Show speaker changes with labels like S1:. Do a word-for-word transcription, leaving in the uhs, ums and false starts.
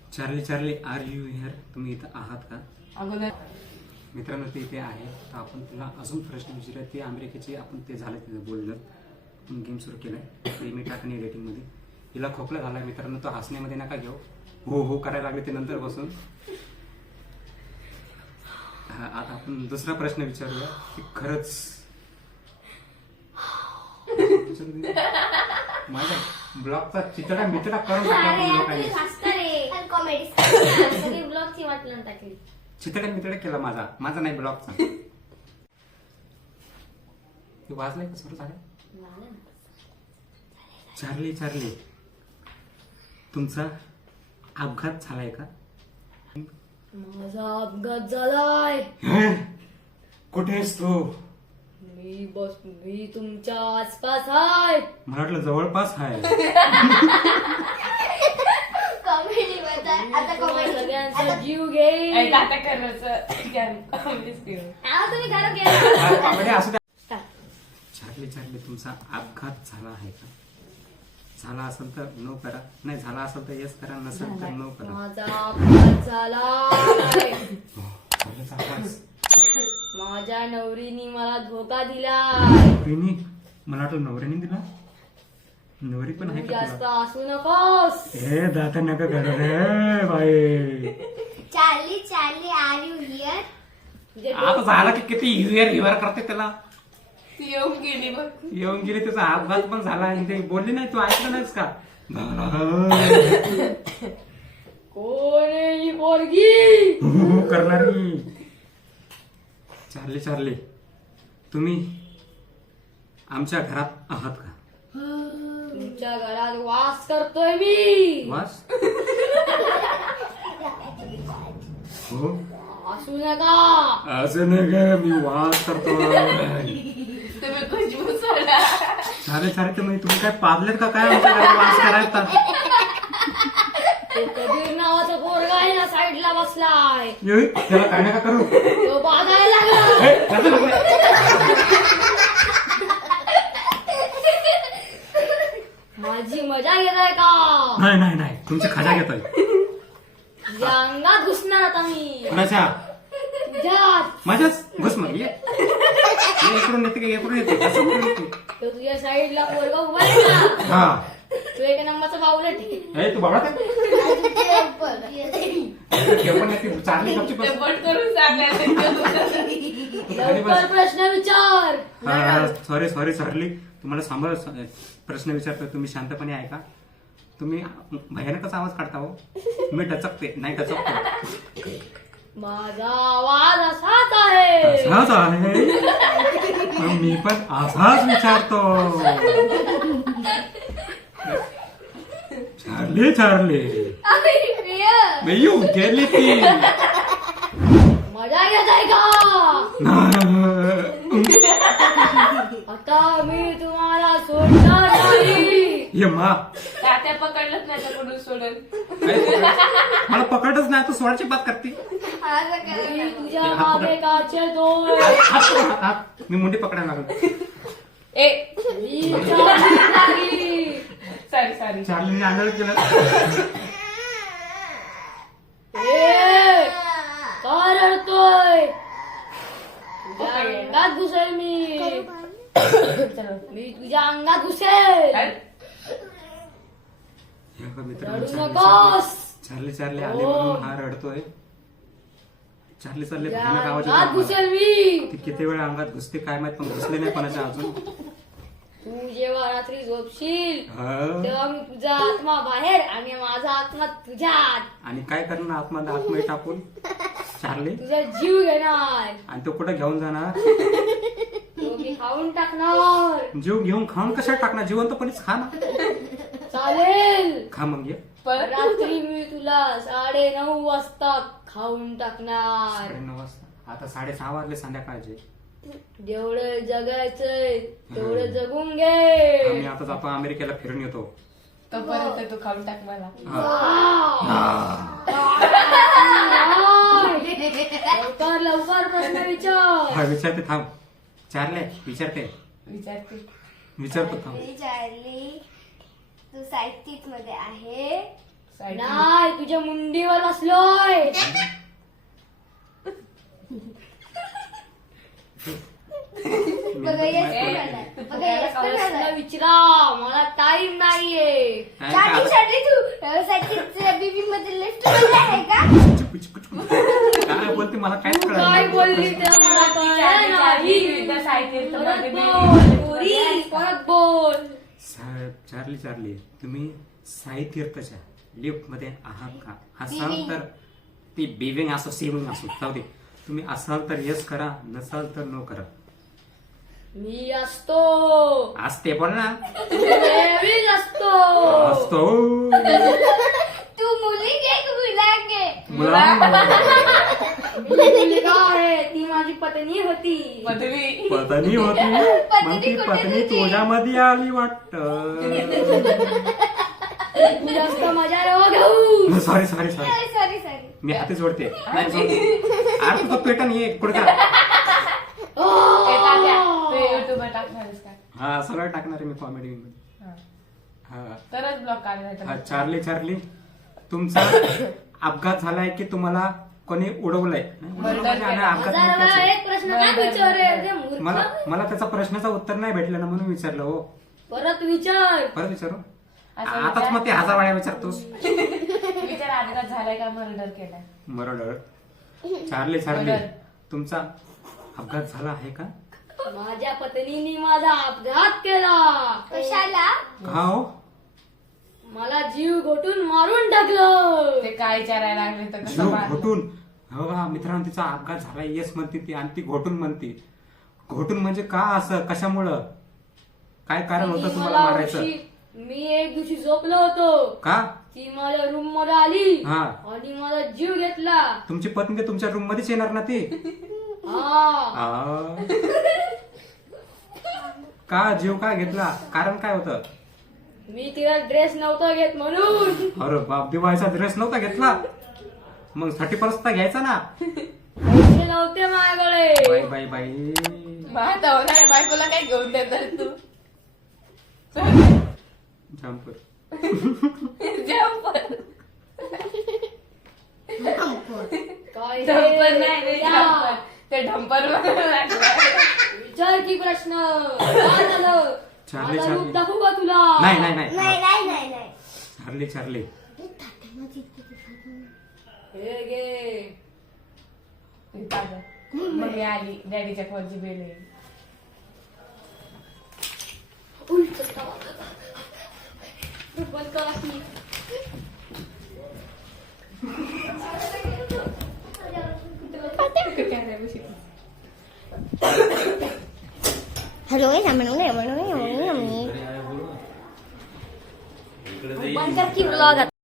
S1: Charlie Charlie are you here? तुम्ही इथं आहात का?
S2: अगोदर
S1: मित्रांनो ते इथे आहे. तर आपण तुला अजून प्रश्न विचारूया. ते अमेरिकेचे आपण ते झालं तिथं बोललं. आपण गेम सुरू केलाय ते मी टाकणे रेटिंगमध्ये. हिला खोकला झाला मित्रांनो. तो हसण्यामध्ये नका घेऊ. हो हो करायला लागले ते नंतर बसून. हा, आता आपण दुसरा प्रश्न विचारूया की खरंच माझ्या ब्लॉगचा चितडा मितडा करून टाकला लोकांनी. चितडा मितडा केला माझा माझा नाही ब्लॉगचा. ते वाजलंय का सुरू झालं? चार्ली चार्ली तुमचा अपघात झालाय का?
S2: माझा अपघात झालाय.
S1: कुठे आहेस तू?
S2: मी बस मी तुमच्या आसपास आहे.
S1: मला वाटलं जवळपास आहे.
S2: सगळ्यांचा जीव घेईल.
S1: चार्ली चार्ली तुमचा अपघात झाला आहे का? झाला असेल तर नो करा. नाही झाला असेल तर येस करा. नसेल तर नो करा.
S2: माझा अपघात झालाय. माझ्या नवरीने मला धोका दिला.
S1: नवरीने? मला वाटलं नवऱ्याने दिला. नवरी पण आहे
S2: तू
S1: का
S2: जास्त
S1: तुला?
S2: असू नकोस.
S1: ए दाता नका करू रे बाई.
S3: Charlie Charlie are you here?
S1: आता झाला की किती हिवर हिवर करते त्याला.
S2: ती येऊन गेली बघ.
S1: येऊन गेली. त्याचा अपघात पण झाला आणि ते बोलली नाही. तू ऐकलं नाहीस का?
S2: कोण आहे ही पोरगी?
S1: करणारी. चार्ली चार्ली तुम्ही आमच्या घरात आहात का?
S2: तुमच्या घरात वास करतोय मी.
S1: वास? हो
S2: असू नका.
S1: असं नाही का? मी वास करतो. चालेल चालेल. तुम्ही तुम्ही काय पाजलेत का काय आमच्या घरात वास करायचा?
S2: तो कबीर नावाचा पोरगा आहे ना साईडला बसलाय.
S1: ये, त्याला काय नका करू.
S2: तो बागायला लागला.
S1: ए, त्याचं नको.
S2: माझी मजा घेताय का?
S1: नाही नाही नाही तुमची खजा घेतोय.
S2: तुझ्या अंगात घुसणार आता मी.
S1: कुणाच्या?
S2: तुझ्यात.
S1: माझ्याच घुस मग ये. ये इकडून येते का इकडून येते? असं कुठून येते?
S2: तो तुझ्या साईडला पोरगा उभा आहे ना.
S1: हा.
S2: तू एक नंबरचा बावलट आहे.
S1: ए तू बाबा ते पण येते. चार्ली गपची बस.
S2: लवकर प्रश्न विचार.
S1: सॉरी सॉरी चार्ली तुम्हाला सांभाळ प्रश्न विचारतो. तुम्ही शांतपणे ऐका. तुम्ही भयानकच आवाज काढता हो. मी डचकते नाही डचकतो.
S2: माझा आवाज असाच आहे.
S1: असाच आहे. मग मी पण असाच विचारतो. चार्ली चार्ली मी येऊ गेली ती.
S2: मजा घेत आहे का? आता मी तुम्हाला सोडणार नाही.
S1: ये मा
S2: तात्या पकडलंच नाही तर कोणी सोडल.
S1: मला पकडच नाही. तू सोडायची बात करते.
S2: मी तुझ्या मागे काचे दोन.
S1: हात पकड, हात, हात. मी मुंडी पकडायला लागलो.
S2: ए मी चार्ली. Sorry sorry.
S1: चार्लीने आंधळ केलं.
S2: ए काय रडतोय? तुझ्या अंगात घुसेल मी. मी तुझ्या अंगात घुसेल. रडू नकोस.
S1: चार्ली चार्ली आले म्हणून हा रडतोय. चार्ली चार्ली
S2: तुझ्या
S1: भयानक आवाज
S2: अंगात
S1: येतो.
S2: घुसेल मी.
S1: ती किती वेळा अंगात घुसते काय माहित पण घुसले नाही कोणाच्या अजून.
S2: तू जेव्हा रात्री झोपशील
S1: हा.
S2: तेव्हा मी तुझा आत्मा बाहेर आणि माझा आत्मा तुझ्यात.
S1: आणि काय करणार आतमध्ये आतमध्ये टाकून? चार्ली
S2: तुझा जीव घेणार.
S1: आणि तो कुठं घेऊन जाणार?
S2: तो मी खाऊन टाकणार.
S1: जीव घेऊन खाऊन कशा टाकणार? जिवंतपणीच खा ना.
S2: चालेल.
S1: खा मग ये.
S2: रात्री मी तुला साडे नऊ वाजता खाऊन टाकणार.
S1: साडे नऊ वाजता. आता साडेसहा वाजले संध्याकाळचे.
S2: जेवढं जगायचंय तेवढं जगून
S1: आम्ही
S2: घे.
S1: आता जातो अमेरिकेला फिरून येतो.
S4: तोपर्यंत तू खाऊन टाक मला.
S2: लवकर लवकर प्रश्न विचार.
S1: हा विचारते थांब. चार्ली विचारते
S4: विचारते.
S1: विचारतो थांब.
S3: चार्ली तू साहित्यिक मध्ये आहे?
S2: नाही तुझ्या मुंडीवर बसलोय.
S3: बघा येस पण आलाय. बघा येस पण
S2: प्रश्न
S3: आलाय.
S2: विचारा, मला टाइम नाहीये.
S1: काय
S3: चार्ली
S1: का-
S3: चार्ली तू सायकलच्या बीबी मध्ये लेफ्ट मध्ये आहे का?
S1: काय बोलते मला काहीच
S2: तू
S1: कळत
S2: काय
S1: नाही.
S2: बोलली ते मला कळलं नाही.
S4: विविध साहित्य
S2: परत बोल पोरी, परत बोल.
S1: सा- चार्ली चार्ली तुम्ही साई तीर्थच्या लिफ्ट मध्ये आहात का? असाल
S3: Beaming.
S1: तर ती बिविंग असो सेविंग असो जाऊ दे. तुम्ही असाल तर येस करा, नसाल तर नो करा.
S2: मी असतो,
S1: असते पण ना
S2: नेहमीच असतो.
S1: असतो
S3: तू मुली घे की मुला घे?
S1: मुला
S2: मुलगा आहे, ती माझी पत्नी होती.
S4: पदवी
S1: पत्नी होती मग ती
S3: कुठे
S1: पत्नी
S3: तुझी?
S1: तुझ्यामध्ये आली वाटत.
S2: तू जास्त मजा नको घेऊ.
S1: Sorry sorry sorry
S3: sorry sorry.
S1: मी हाती जोडते नाही जोडते. अरे तुझं पेटन ये पुढे
S4: ए, तात्या, तू युट्यूबवर टाकणार आहेस का?
S1: हा सगळं टाकणार आहे मी कॉमेडी मध्ये.
S4: हा.
S1: हा
S4: तरच ब्लॉग काढणार
S1: हा,
S4: तर.
S1: चार्ली चार्ली तुमचा अपघात झालाय की तुम्हाला कोणी उडवलंय?
S4: Murder
S1: म्हणजे आणि
S4: केलं.
S1: अपघात
S2: हजार
S1: नाही
S2: वेळा
S1: त्याचे.
S2: एक प्रश्न काय विचारेल ते मूर्ख?
S1: मला मला त्याचा प्रश्नाचं उत्तर नाही भेटलं ना म्हणून विचारलं हो.
S2: परत विचार.
S1: परत विचारू
S4: असं
S1: आताच
S4: विचार.
S1: मग ते हजार वेळा विचारतोस.
S4: विचार अपघात झालाय का मर्डर केलाय?
S1: Murder Charlie Charlie
S4: Murder.
S1: तुमचा अपघात झाला आहे का?
S2: माझ्या पत्नीने माझा अपघात केला.
S3: कशाला?
S1: का हो?
S2: मला जीव घोटून मारून टाकलं.
S4: ते काय विचारायला लागले तर कसं
S1: जीव
S4: मारलं?
S1: घोटून हो का मित्रांनो तिचा अपघात झाला येस म्हणते ती आणि ती घोटून म्हणते. घोटून म्हणजे का असं कशामुळं काय कारण होतं
S2: ती
S1: तुम्हाला
S2: मला
S1: मारायचं?
S2: उशी- मी एक दिवशी झोपलो होतो.
S1: का
S2: ती माझ्या रूम मध्ये आली
S1: हा.
S2: आणि माझा जीव घेतला.
S1: तुमची पत्नी तुमच्या रूम मध्येच येणार ना ती?
S2: हा.
S1: आ. का जीव का घेतला? कारण काय होतं?
S2: मी तिला ड्रेस नव्हता घेत म्हणून.
S1: अरे बाप दिवाळीचा ड्रेस नव्हता घेतला मग थर्टी पर्सेंट घ्यायचा ना.
S2: पैसे नव्हते माझ्याकडे.
S1: बाई बाई बाई
S4: माझ्या होणाऱ्या बायकोला काय घेऊन देणार तू?
S1: जम्पर
S4: जम्पर
S2: काय
S4: जम्पर
S2: हे?
S4: नाही रे,
S2: या.
S4: जम्पर. ते डंपर
S2: विचार की प्रश्न काय झालं?
S1: चार्ली,
S2: माझा रूप
S1: चार्ली.
S2: दाखवू का तुला?
S1: नाही नाही नाही
S3: नाही नाही नाही नाही.
S1: चार्ली चार्ली
S2: हे घे.
S4: मम्मी आली डॅडीच्या फोनची बेल आहे.
S2: उई, चटका वाजला. बंद करा की.
S3: हॅलो म्हणून म्हणून
S2: बंद कर की ब्लॉग.